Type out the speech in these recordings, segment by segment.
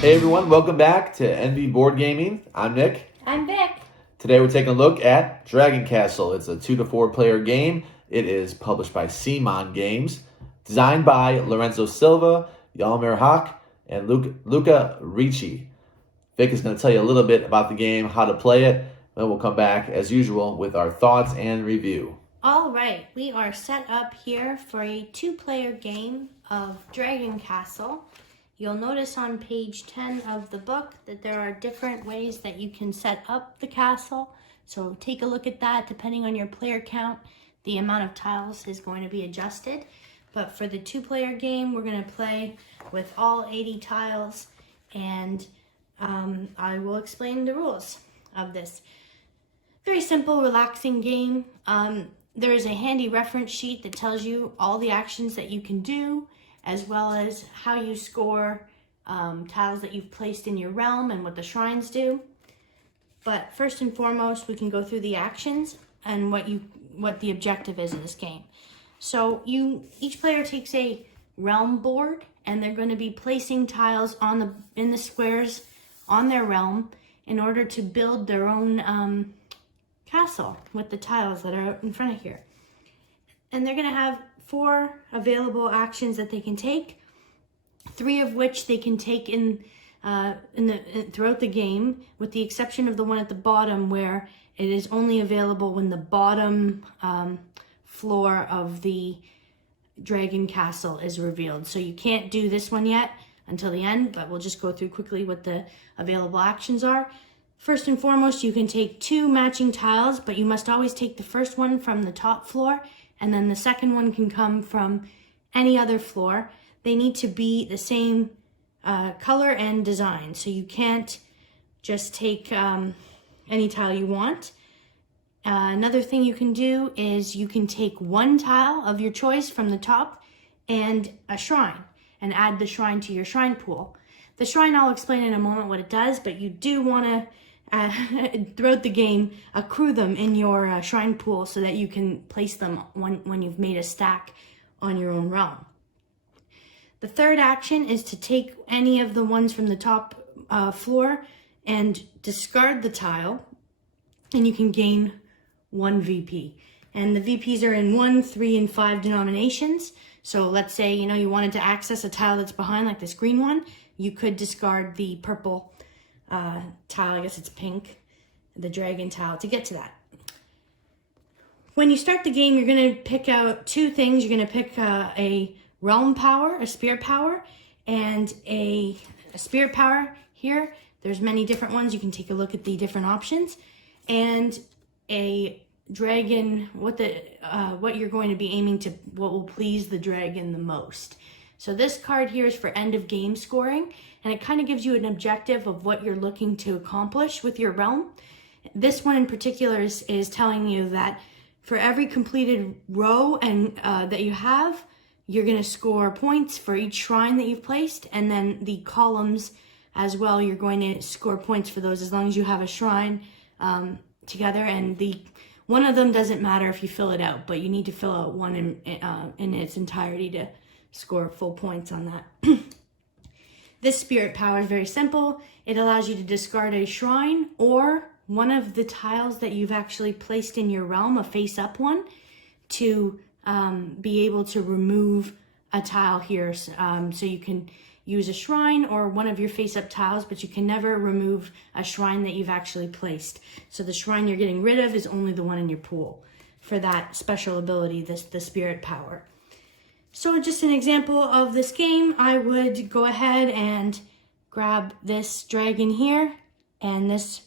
Hey everyone, welcome back to NV Board Gaming. I'm Nick. I'm Vik. Today we're taking a look at Dragon Castle. It's a 2 to 4 player game. It is published by Simon Games, designed by Lorenzo Silva, Yalmir Haq, and Luca Ricci. Vik is going to tell you a little bit about the game, how to play it, then we'll come back as usual with our thoughts and review. All right, we are set up here for a 2-player game of Dragon Castle. You'll notice on page 10 of the book that there are different ways that you can set up the castle. So take a look at that. Depending on your player count, the amount of tiles is going to be adjusted. But for the 2-player game, we're going to play with all 80 tiles, and I will explain the rules of this. Very simple, relaxing game. There is a handy reference sheet that tells you all the actions that you can do, as well as how you score tiles that you've placed in your realm and what the shrines do. But first and foremost, we can go through the actions and what the objective is of this game. So each player takes a realm board, and they're going to be placing tiles in the squares on their realm in order to build their own castle with the tiles that are in front of here. And they're going to have 4 available actions that they can take, 3 of which they can take throughout the game, with the exception of the one at the bottom where it is only available when the bottom floor of the dragon castle is revealed. So you can't do this one yet until the end, but we'll just go through quickly what the available actions are. First and foremost, you can take 2 matching tiles, but you must always take the first one from the top floor, and then the second one can come from any other floor. They need to be the same color and design, so you can't just take any tile you want. Another thing you can do is you can take 1 tile of your choice from the top and a shrine, and add the shrine to your shrine pool. The shrine, I'll explain in a moment what it does, but you do want to throughout the game, accrue them in your shrine pool so that you can place them when you've made a stack on your own realm. The third action is to take any of the ones from the top floor and discard the tile, and you can gain 1 VP. And the VPs are in 1, 3, and 5 denominations. So let's say you wanted to access a tile that's behind, like this green one. You could discard the purple tile, I guess it's pink, the dragon tile, to get to that. When you start the game, you're going to pick out 2 things. You're going to pick a realm power, a spirit power, and a spirit power here. There's many different ones. You can take a look at the different options. And a dragon, what you're going to be aiming to, what will please the dragon the most. So this card here is for end of game scoring, and it kind of gives you an objective of what you're looking to accomplish with your realm. This one in particular is telling you that for every completed row and that you have, you're going to score points for each shrine that you've placed, and then the columns as well, you're going to score points for those as long as you have a shrine together. And one of them doesn't matter if you fill it out, but you need to fill out one in its entirety to score full points on that. This spirit power is very simple. It allows you to discard a shrine or one of the tiles that you've actually placed in your realm, a face-up one, to be able to remove a tile here. So you can use a shrine or one of your face-up tiles, but you can never remove a shrine that you've actually placed. So the shrine you're getting rid of is only the one in your pool for that special ability, the spirit power. So just an example of this game, I would go ahead and grab this dragon here and this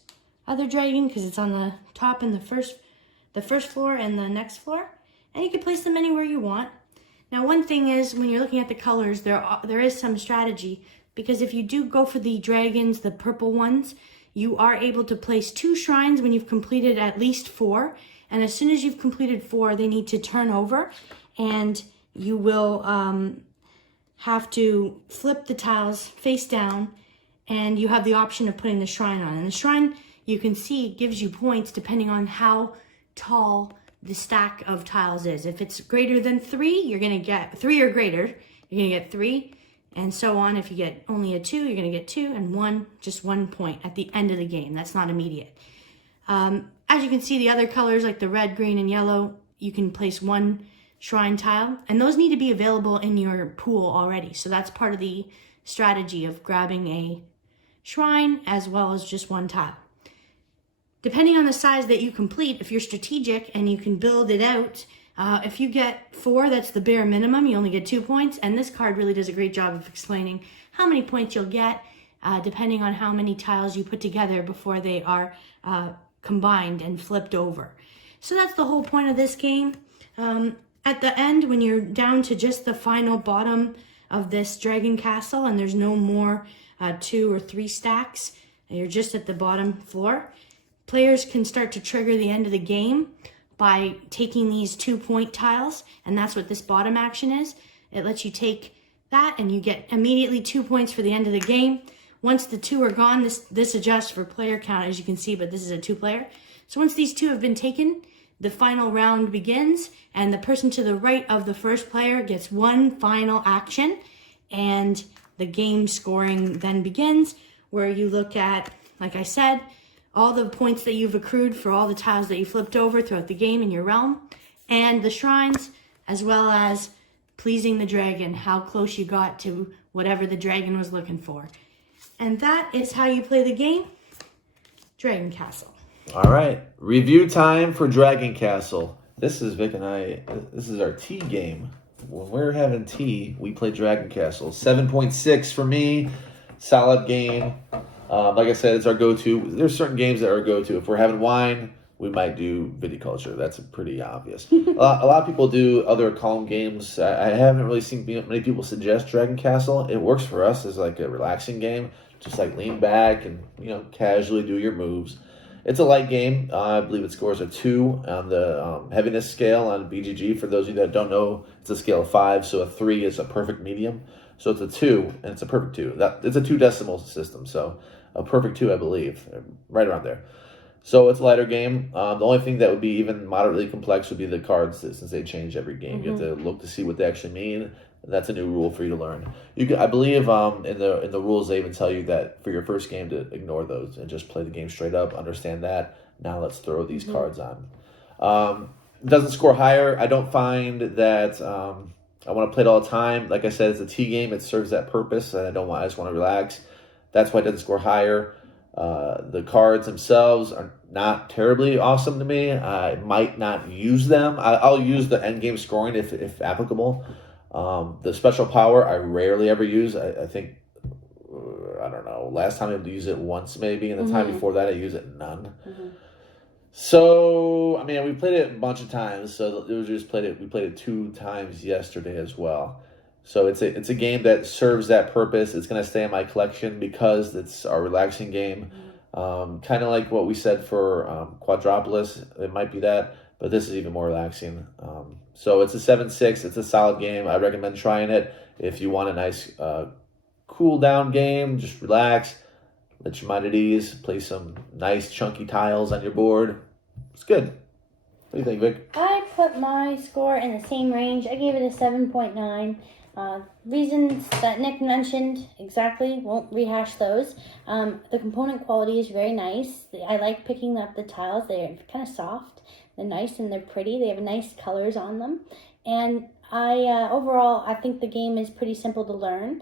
other dragon, because it's on the top in the first floor and the next floor, and you can place them anywhere you want. Now, one thing is, when you're looking at the colors, there is some strategy, because if you do go for the dragons, the purple ones, you are able to place 2 shrines when you've completed at least 4, and as soon as you've completed 4, they need to turn over, and you will have to flip the tiles face down, and you have the option of putting the shrine on. And the shrine, you can see, gives you points depending on how tall the stack of tiles is. If it's greater than 3, you're going to get 3 or greater, you're going to get 3. and so on. If you get only a 2, you're going to get 2, and 1, just 1 point at the end of the game. That's not immediate. As you can see, the other colors like the red, green, and yellow, you can place 1 shrine tile, and those need to be available in your pool already. So that's part of the strategy of grabbing a shrine as well as just 1 tile. Depending on the size that you complete, if you're strategic and you can build it out, if you get 4, that's the bare minimum, you only get 2 points. And this card really does a great job of explaining how many points you'll get depending on how many tiles you put together before they are combined and flipped over. So that's the whole point of this game. At the end, when you're down to just the final bottom of this dragon castle and there's no more 2 or 3 stacks, and you're just at the bottom floor, players can start to trigger the end of the game by taking these 2-point tiles, and that's what this bottom action is. It lets you take that and you get immediately 2 points for the end of the game. Once the 2 are gone, this adjusts for player count, as you can see, but this is a 2-player. So once these 2 have been taken, the final round begins, and the person to the right of the first player gets 1 final action, and the game scoring then begins, where you look at, like I said, all the points that you've accrued for all the tiles that you flipped over throughout the game in your realm, and the shrines, as well as pleasing the dragon, how close you got to whatever the dragon was looking for. And that is how you play the game, Dragon Castle. All right, review time for Dragon Castle. This is Vic and I, this is our tea game. When we're having tea, we play Dragon Castle. 7.6 for me, solid game. Like I said, it's our go-to. There's certain games that are our go-to. If we're having wine, we might do viticulture. That's pretty obvious. A lot of people do other calm games. I haven't really seen many people suggest Dragon Castle. It works for us as like a relaxing game. Just like lean back and, casually do your moves. It's a light game. I believe it scores a 2 on the heaviness scale on BGG. For those of you that don't know, it's a scale of 5, so a 3 is a perfect medium. So it's a 2, and it's a perfect 2. It's a 2 decimal system, so a perfect 2, I believe, right around there. So it's a lighter game. The only thing that would be even moderately complex would be the cards, since they change every game. Mm-hmm. You have to look to see what they actually mean. That's a new rule for you to learn. I believe in the rules they even tell you that for your first game to ignore those and just play the game straight up. Understand that. Now let's throw these cards on. Doesn't score higher. I don't find that I want to play it all the time. Like I said, it's a tea game. It serves that purpose, and I just want to relax. That's why it doesn't score higher. The cards themselves are not terribly awesome to me. I might not use them. I'll use the end game scoring if applicable. The special power I rarely ever use. I think, I don't know, last time I had to use it once maybe, and the time before that I use it none. So, we played it a bunch of times, so we played it 2 times yesterday as well. So it's a game that serves that purpose. It's going to stay in my collection because it's our relaxing game. Kind of like what we said for Quadropolis. It might be that, but this is even more relaxing. So it's a 7.6. It's a solid game. I recommend trying it if you want a nice cool down game. Just relax, let your mind at ease, play some nice chunky tiles on your board. It's good. What do you think, Vic? I put my score in the same range. I gave it a 7.9. Reasons that Nick mentioned exactly, won't rehash those. The component quality is very nice. I like picking up the tiles. They're kind of soft. They're nice and they're pretty. They have nice colors on them. And overall, I think the game is pretty simple to learn.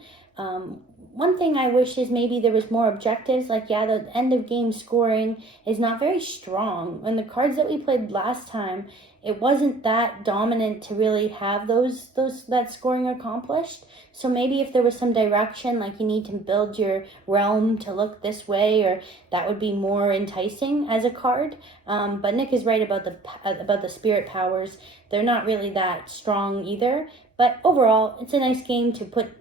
One thing I wish is maybe there was more objectives. Like, the end of game scoring is not very strong. And the cards that we played last time, it wasn't that dominant to really have that scoring accomplished. So maybe if there was some direction, like you need to build your realm to look this way, or that would be more enticing as a card. But Nick is right about the spirit powers. They're not really that strong either. But overall, it's a nice game to put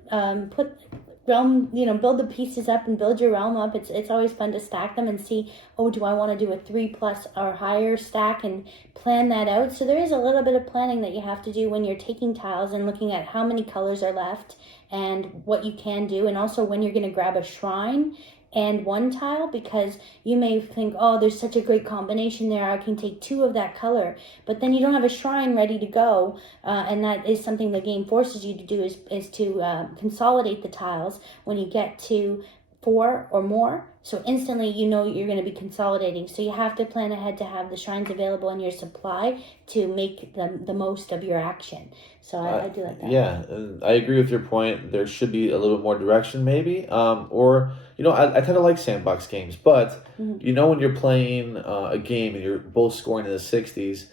realm, build the pieces up and build your realm up. It's always fun to stack them and see, do I want to do a 3+ or higher stack, and plan that out. So there is a little bit of planning that you have to do when you're taking tiles and looking at how many colors are left and what you can do, and also when you're going to grab a shrine. and 1 tile, because you may think, oh, there's such a great combination there, I can take 2 of that color, but then you don't have a shrine ready to go, and that is something the game forces you to do, is to consolidate the tiles when you get to 4 or more. So instantly you know you're going to be consolidating. So you have to plan ahead to have the shrines available in your supply to make the most of your action. So I do like that. Yeah, and I agree with your point. There should be a little bit more direction, maybe. Or, I kind of like sandbox games, but, when you're playing a game and you're both scoring in the 60s,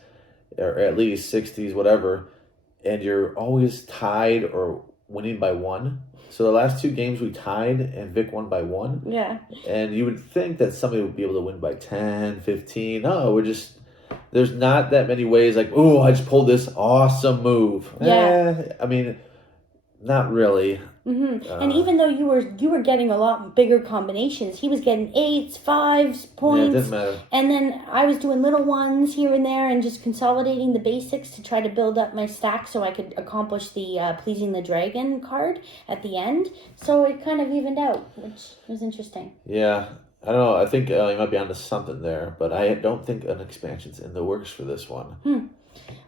or at least 60s, whatever, and you're always tied or winning by 1. So the last 2 games we tied, and Vik won by 1. Yeah. And you would think that somebody would be able to win by 10, 15. No, there's not that many ways like, oh, I just pulled this awesome move. Yeah. I mean, not really. And even though you were getting a lot bigger combinations, he was getting 8s, 5s, points. Yeah, it doesn't matter. And then I was doing little ones here and there and just consolidating the basics to try to build up my stack so I could accomplish the Pleasing the Dragon card at the end. So it kind of evened out, which was interesting. Yeah. I don't know. I think you might be onto something there, but I don't think an expansion's in the works for this one.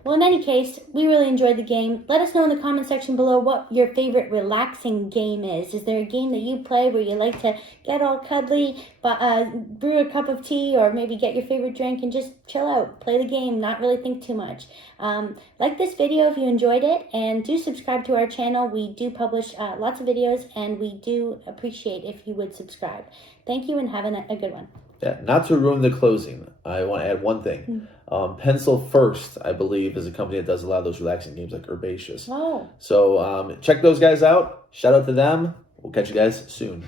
Well, in any case, we really enjoyed the game. Let us know in the comment section below what your favorite relaxing game is. Is there a game that you play where you like to get all cuddly, brew a cup of tea, or maybe get your favorite drink and just chill out, play the game, not really think too much? Like this video if you enjoyed it, and do subscribe to our channel. We do publish lots of videos, and we do appreciate if you would subscribe. Thank you, and have a good one. Yeah, not to ruin the closing, I want to add one thing. Pencil First, I believe, is a company that does a lot of those relaxing games like Herbaceous. Oh. So check those guys out. Shout out to them. We'll catch you guys soon.